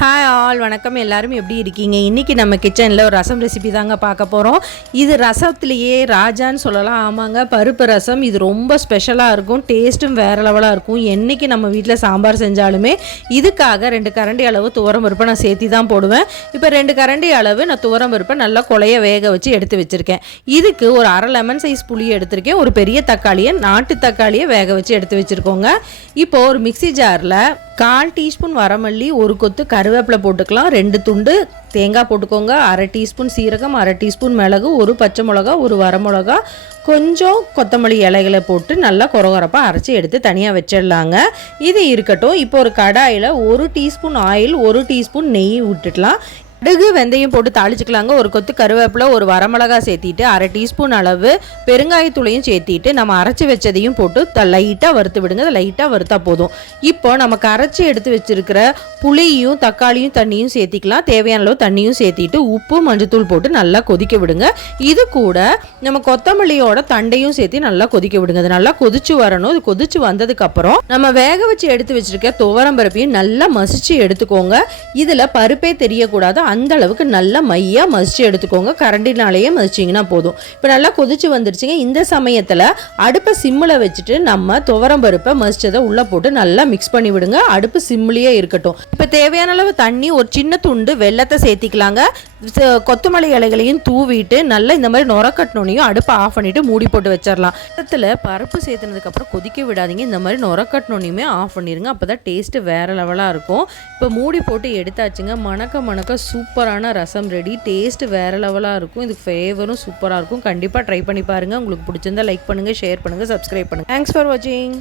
Hi all வணக்கம். எல்லாரும் எப்படி இருக்கீங்க? இன்றைக்கி நம்ம கிச்சனில் ஒரு ரசம் ரெசிபி தாங்க பார்க்க போகிறோம் இது ரசத்துலேயே ராஜான்னு சொல்லலாம். ஆமாங்க பருப்பு ரசம். இது ரொம்ப ஸ்பெஷலாக இருக்கும். டேஸ்ட்டும் வேறு லெவலாக இருக்கும். என்றைக்கு நம்ம வீட்டில் சாம்பார் செஞ்சாலுமே இதுக்காக ரெண்டு கரண்டி அளவு துவரம் பருப்பை நான் சேர்த்தி தான் போடுவேன். இப்போ ரெண்டு கரண்டி அளவு நான் துவரம் பருப்பை நல்லா கொலைய வேக வச்சு எடுத்து வச்சுருக்கேன். இதுக்கு ஒரு அரை லெமன் சைஸ் புளி எடுத்திருக்கேன். ஒரு பெரிய தக்காளியை நாட்டு தக்காளியை வேக வச்சு எடுத்து வச்சுருக்கோங்க. இப்போது ஒரு மிக்ஸி ஜாரில் கால் டீஸ்பூன் வரமல்லி ஒரு கொத்து கருவேப்பிலை போட்டுக்கலாம். ரெண்டு துண்டு தேங்காய் போட்டுக்கோங்க. அரை டீஸ்பூன் சீரகம் அரை டீஸ்பூன் மிளகு ஒரு பச்சை மிளகா ஒரு வரமிளகா கொஞ்சம் கொத்தமல்லி இலைகளை போட்டு நல்லா குறகுறப்பாக அரைச்சி எடுத்து தனியாக வச்சிடலாங்க. இது இருக்கட்டும். இப்போ ஒரு கடாயில் ஒரு டீஸ்பூன் ஆயில் ஒரு டீஸ்பூன் நெய் விட்டுடலாம் கடுகு வெந்தயம் போட்டு தாளிச்சுக்கலாங்க. ஒரு கொத்து கருவேப்பிலை ஒரு வரமிளகா சேர்த்திட்டு அரை டீஸ்பூன் அளவு பெருங்காயத்தூளையும் சேர்த்திட்டு நம்ம அரைச்சி வச்சதையும் போட்டு த லைட்டாக வறுத்து விடுங்க. லைட்டாக வறுத்தா போதும். இப்போ நமக்கு அரைச்சி எடுத்து வச்சிருக்கிற புளியும் தக்காளியும் தண்ணியும் சேர்த்திக்கலாம். தேவையான அளவு தண்ணியும் சேர்த்திட்டு உப்பு மஞ்சத்தூள் போட்டு நல்லா கொதிக்க விடுங்க. இது கூட நம்ம கொத்தமல்லியோட தண்டையும் சேர்த்து நல்லா கொதிக்க விடுங்க. அது நல்லா கொதிச்சு வரணும். இது கொதிச்சு வந்ததுக்கப்புறம் நம்ம வேக வச்சு எடுத்து வச்சிருக்க துவரம் பருப்பையும் நல்லா மசிச்சு எடுத்துக்கோங்க. இதில் பருப்பே தெரியக்கூடாது. அந்த அளவுக்கு நல்லா மையாக மசிச்சு எடுத்துக்கோங்க. கரண்டினாலேயே மசிச்சிங்கன்னா போதும். இப்போ நல்லா கொதிச்சு வந்துருச்சுங்க. இந்த சமயத்தில் அடுப்பை சிம்மில் வச்சுட்டு நம்ம துவரம் பருப்பை மசிச்சதை உள்ளே போட்டு நல்லா மிக்ஸ் பண்ணி விடுங்க. அடுப்பு சிம்லேயே இருக்கட்டும். இப்போ தேவையான அளவு தண்ணி ஒரு சின்ன துண்டு வெள்ளத்தை சேர்த்திக்கலாங்க. ச- கொத்தமல்லி இலைகளையும் தூவிட்டு நல்லா இந்த மாதிரி நுரக்கட்டணுனையும் அடுப்பை ஆஃப் பண்ணிட்டு மூடி போட்டு வச்சிடலாம். இடத்துல பருப்பு சேர்த்துனதுக்கப்புறம் கொதிக்க விடாதீங்க. இந்த மாதிரி நுரக்கட்டணுனையுமே ஆஃப் பண்ணிடுங்க அப்போ தான் டேஸ்ட்டு வேறு லெவலாக இருக்கும். இப்போ மூடி போட்டு எடுத்தாச்சுங்க. மணக்க மணக்க சூப்பரான ரசம் ரெடி டேஸ்ட்டு வேறு லெவலாக இருக்கும். இது ஃபேவரும் சூப்பராக இருக்கும். கண்டிப்பாக ட்ரை பண்ணி பாருங்கள் உங்களுக்கு பிடிச்சிருந்தா லைக் பண்ணுங்கள் ஷேர் பண்ணுங்கள் சப்ஸ்கிரைப் பண்ணுங்கள் தேங்க்ஸ் ஃபார் வாட்சிங்